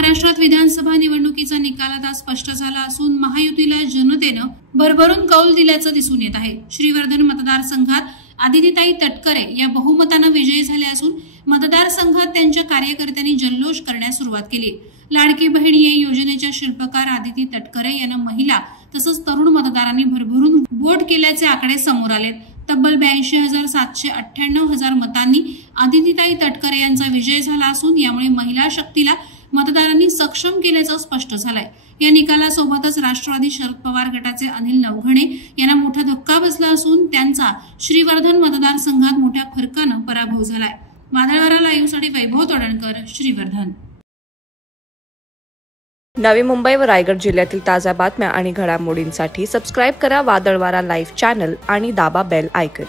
महाराष्ट्रात विधानसभा निवडणुकीचा निकाल आता स्पष्ट झाला असून महायुतीला जनतेनं भरभरून कौल दिल्याचं दिसून येत आहे। श्रीवर्धन मतदारसंघात आदितीताई तटकरे या बहुमतानं विजयी झाल्या असून मतदारसंघात त्यांच्या कार्यकर्त्यांनी जल्लोष करण्यास सुरुवात केली। लाडकी बहीण या योजनेच्या शिल्पकार आदिती तटकरे यांना महिला तसंच तरुण मतदारांनी भरभरून वोट केल्याचे आकडे समोर आले। तब्बल 82,798 मतांनी आदितीताई तटकरे यांचा विजय झाला असून यामुळे महिला शक्तीला मतदारांनी सक्षम केल्याचं स्पष्ट झालंय। या निकालासोबतच राष्ट्रवादी शरद पवार गटाचे अनिल नवघणे यांना मोठा धक्का बसला असून त्यांचा श्रीवर्धन मतदारसंघात मोठ्या फरकानं पराभव झालाय। वादळवारा लाईव्हसाठी वैभव तोडणकर, श्रीवर्धन। नवी मुंबई व रायगड जिल्ह्यातील ताज्या बातम्या आणि घडामोडींसाठी सबस्क्राइब करा वादळवारा लाईव्ह चॅनल आणि दाबा बेल आयकॉन।